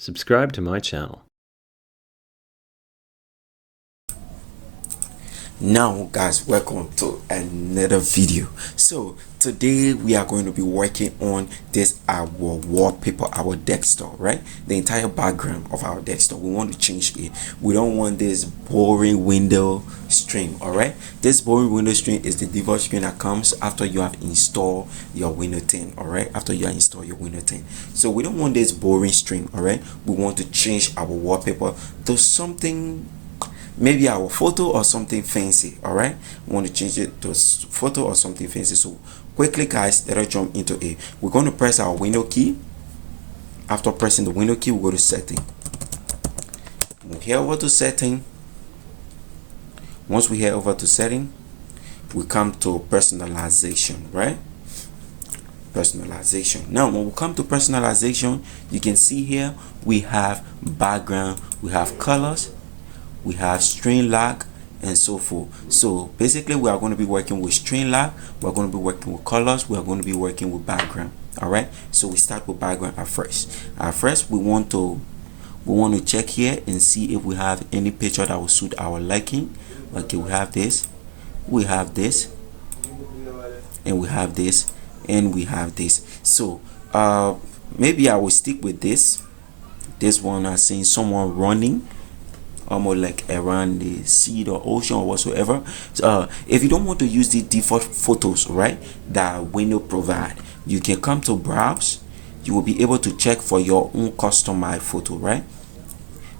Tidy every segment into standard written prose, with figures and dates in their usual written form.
Subscribe to my channel. Now guys, welcome to another video. So today we are going to be working on this our wallpaper, our desktop, right? The entire background of our desktop. We want to change it. We don't want this boring window stream. All right, this boring window stream is the default screen that comes after you have installed your Windows 10. All right, after you have installed your Windows 10. So we don't want this boring stream. All right, we want to change our wallpaper to something, maybe our photo or something fancy. All right, we want to change it to photo or something fancy. So quickly guys, let us jump into it. We're going to press our window key. After pressing the window key, we go to setting. We'll head over to setting. Once we head over to setting, we come to personalization, right? Personalization. Now when we come to personalization, you can see here we have background, we have colors, we have string lock, and so forth. So basically we are going to be working with string lock, we're going to be working with colors, we are going to be working with background. All right, so we start with background at first. We want to check here and see if we have any picture that will suit our liking. Okay, we have this, we have this, and we have this, and we have this. So maybe I will stick with this one. I'm seeing someone running almost like around the sea or ocean or whatsoever. So if you don't want to use the default photos, right, that Windows provide, you can come to browse. You will be able to check for your own customized photo, right?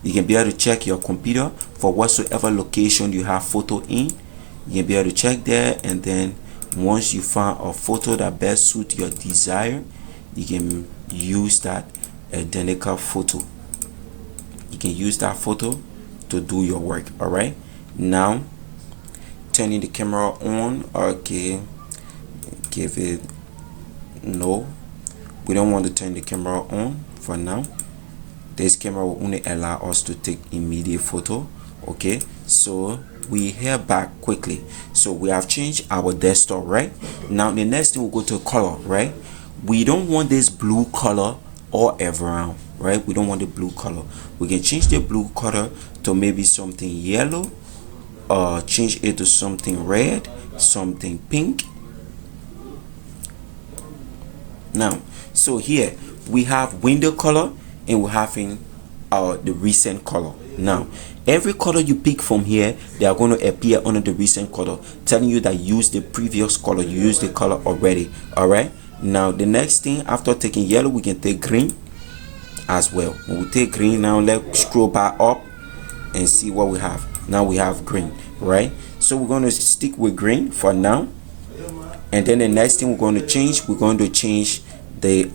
You can be able to check your computer for whatsoever location you have photo in. You can be able to check there, and then once you find a photo that best suit your desire, you can use that identical photo. You can use that photo to do your work. All right, now turning the camera on. Okay, give it no, we don't want to turn the camera on for now. This camera will only allow us to take immediate photo. Okay, so we head back quickly. So we have changed our desktop, right? Now the next thing, we'll go to color, right? We don't want this blue color all around, right? We don't want the blue color. We can change the blue color to maybe something yellow, or change it to something red, something pink. Now, so here we have window color, and we're having the recent color. Now every color you pick from here, they are going to appear under the recent color, telling you that use the previous color, you use the color already. All right, now the next thing, after taking yellow, we can take green as well. When we take green, now let's scroll back up and see what we have. Now we have green, right? So we're going to stick with green for now, and then the next thing we're going to change the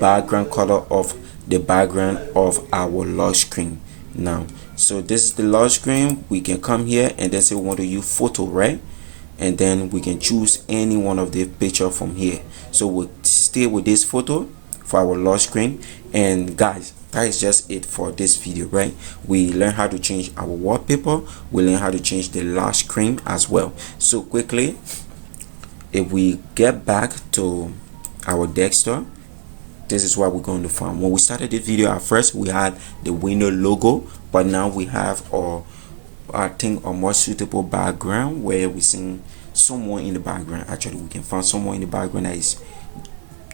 background color of the background of our large screen. Now, so this is the large screen. We can come here and then say we want to use photo, right? And then we can choose any one of the picture from here. So we'll stay with this photo for our large screen. And guys, that is just it for this video, right? We learn how to change our wallpaper, we learn how to change the large screen as well. So quickly, if we get back to our desktop, this is what we're going to find. When we started the video, at first we had the window logo, but now we have I think a more suitable background where we see someone in the background. Actually, we can find someone in the background that is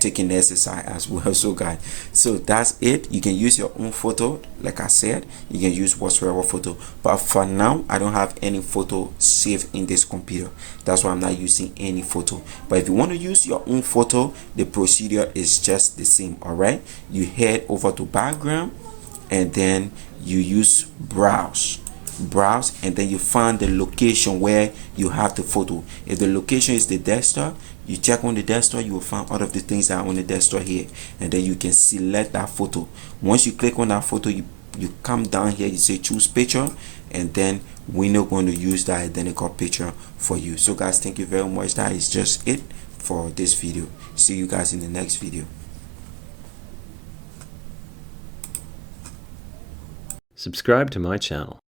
taking the exercise as well. So guys, so that's it. You can use your own photo, like I said. You can use whatsoever photo, but for now I don't have any photo saved in this computer. That's why I'm not using any photo. But if you want to use your own photo, the procedure is just the same. All right, you head over to background, and then you use browse, and then you find the location where you have the photo. If the location is the desktop, you check on the desktop, you will find all of the things that are on the desktop here, and then you can select that photo. Once you click on that photo, you come down here, you say choose picture, and then we're not going to use that identical picture for you. So guys, thank you very much. That is just it for this video. See you guys in the next video. Subscribe to my channel.